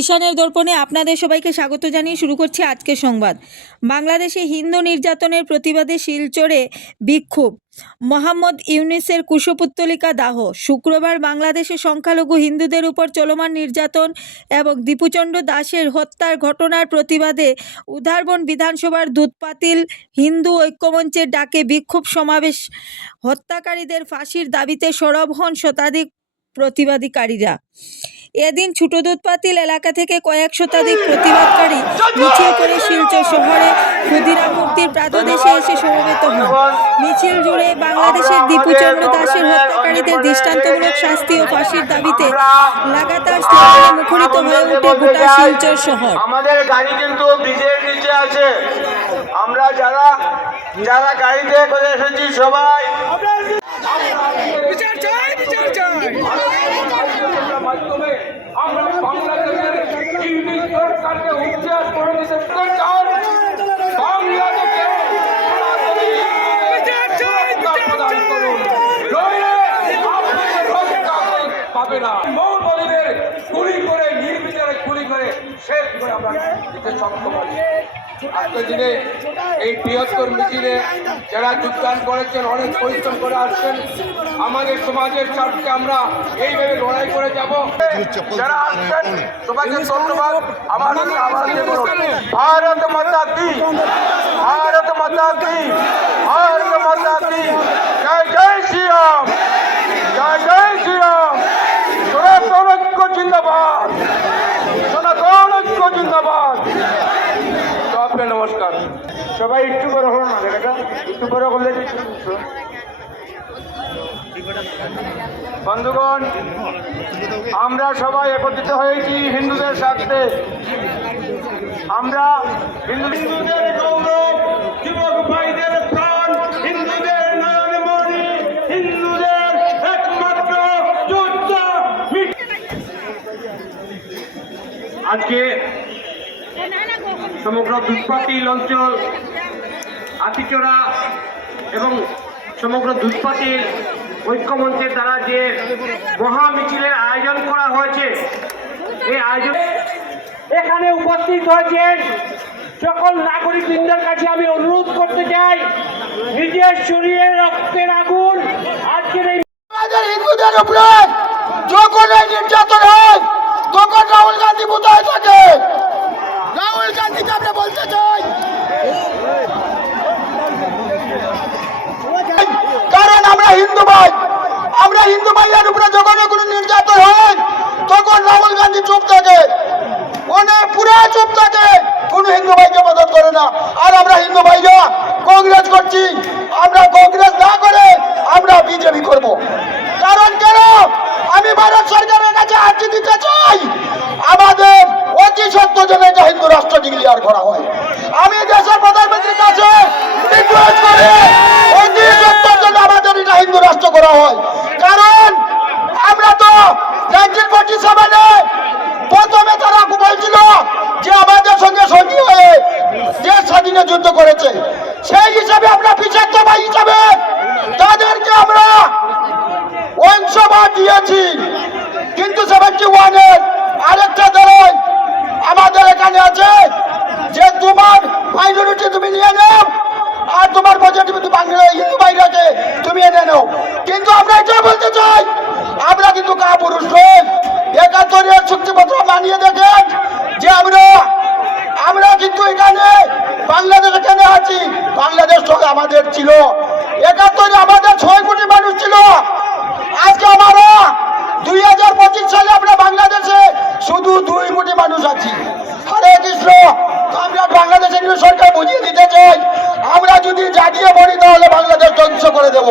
ঈশানের দর্পণে আপনাদের সবাইকে স্বাগত জানিয়ে শুরু করছি আজকের সংবাদ। বাংলাদেশে হিন্দু নির্যাতনের প্রতিবাদে শিলচরে বিক্ষোভ, মোহাম্মদ ইউনূসের কুশপুত্তলিকা দাহ। শুক্রবার বাংলাদেশে সংখ্যালঘু হিন্দুদের উপর চলমান নির্যাতন এবং দীপুচন্দ্র দাসের হত্যার ঘটনার প্রতিবাদে উধারবন বিধানসভার দুধপাতিল হিন্দু ঐক্যমঞ্চের ডাকে বিক্ষোভ সমাবেশ। হত্যাকারীদের ফাঁসির দাবিতে সরব হন শতাধিক প্রতিবাদীকারীরা। এদিন ছোট দুধপাতিল এলাকা থেকে কয়েক শতাধিক প্রতিবাদকারী মিছিল করে শিলচর শহরে ক্ষুদিরাম মূর্তির প্রাতদেশে এসে সমবেত হন। মিছিল জুড়ে বাংলাদেশের দীপুচন্দ্র দাসের হত্যাকারীদের দৃষ্টান্তমূলক শাস্তি ও ফাঁসির দাবিতে লাগাতার স্লোগানে মুখরিত হয়ে ওঠে গোটা শিলচর শহর। আমাদের গাড়ি কিন্তু ব্রিজের নিচে আছে। আমরা যারা যারা গাড়িতে করে এসেছি সবাই বিচার চাই, বিচার চাই। মাধ্যমে আমরা বাংলাদেশের ইংলিশ সরকারকে উচ্ছেদ করে দিতে চাই। বাংলাদেশে বিচার চাই, প্রদান করুন, নইলে আপনাদের রক্ষা পাবে না। মৌলবাদীদের গুলি করে নির্বিচারে গুলি করে শেষ করে আমরা দিতে সক্ষম হয়েছি। আজকের দিনে এই বৃহত্তর মিছিলে যারা যোগদান করেছেন, অনেক পরিশ্রম করে আসছেন, আমাদের সমাজের স্বার্থে আমরা এইভাবে লড়াই করে যাব। যারা আসছেন সবাইকে ধন্যবাদ। আমার ভারত মাতা কি, ভারত মাতা কি, ভারত মাতা কি, জয় জয় শ্রীরাম, জয় জয় শ্রীরাম। সনাতন ঐক্য জিন্দাবাদ, সনাতন ঐক্য জিন্দাবাদ। নমস্কার সবাই, একটু করে হলো না, এটা একটু করে করলে বন্ধুগণ, আমরা সবাই একত্রিত হয়েছি হিন্দুদের স্বার্থে। আমরা হিন্দুদের গৌরব, যুবক ভাইদের প্রাণ, হিন্দুদের নয়নমণি, হিন্দুদের একমাত্র যোদ্ধা। আজকে সমগ্র দুধপাতিল অঞ্চল, আতিচড়া এবং সমগ্র দুধপাতিল ঐক্যমঞ্চের দ্বারা যে মহা মিছিলের আয়োজন করা হয়েছে, এই আয়োজন এখানে উপস্থিত হয়েছেন সকল নাগরিকবৃন্দের কাছে আমি অনুরোধ করতে চাই, নিজের শরীরের রক্তের আগুন আজকের এই হিন্দুদের উপরে যখন নির্যাতন হয় তখন রাহুল গান্ধী কোথায় থাকে? রাহুল গান্ধীকে আমরা বলতে চাই, কারণ আমরা হিন্দু ভাই, আমরা হিন্দু ভাইয়ের উপরে যখন কোনো নির্যাতন হয় তখন রাহুল গান্ধী চুপ থাকে, অনেক পুরো চুপ থাকে, কোন হিন্দু ভাইকে মদত করে না। আর আমরা হিন্দু ভাইরা কংগ্রেস করছি, আমরা কংগ্রেস না করে আমরা বিজেপি করব। কারণ কেন? আমি ভারত সরকারের কাছে আর্জি দিতে চাই, আমাদের অতি সত্য যেন এটা হিন্দু রাষ্ট্র ডিক্লেয়ার করা হয়। আমি দেশের প্রধানমন্ত্রীর কাছে রিকোয়েস্ট করি, অতি সত্য যেন আমাদের এটা হিন্দু রাষ্ট্র করা হয়। কারণ আমরা তো 1947-এ প্রথমে তারা বলছিল যে আমাদের সঙ্গে সঙ্গী হয়ে দেশ স্বাধীনের যুদ্ধ করেছে, সেই হিসাবে আমরা পিছাত্য ভাই হিসাবে তাদেরকে আমরা অংশবাদ দিয়েছি। কিন্তু 71-এর আরেকটা দল আমাদের এখানে আছে যে তোমার মাইনরিটি তুমি নিয়ে নাও আর তোমার পজিটিভ বাংলা হিন্দু ভাইরাকে তুমি এনে নাও। কিন্তু আমরা এটা বলতে চাই, আমরা কিন্তু কাপুরুষ নই। 71-এর চুক্তিপত্র মানিয়ে দেখেন যে আমরা কিন্তু এখানে বাংলাদেশ এখানে আছি, বাংলাদেশ সঙ্গে আমাদের ছিল। 71-এ আমাদের 6 কোটি মানুষ ছিল, আজকে আমরা 2025 সালে আমরা বাংলাদেশে শুধু 2 কোটি মানুষ আছি। হরে কৃষ্ণ। আমরা বাংলাদেশের সরকার বুঝিয়ে দিতে চাই, আমরা যদি জাগিয়ে পড়ি তাহলে বাংলাদেশ ধ্বংস করে দেব।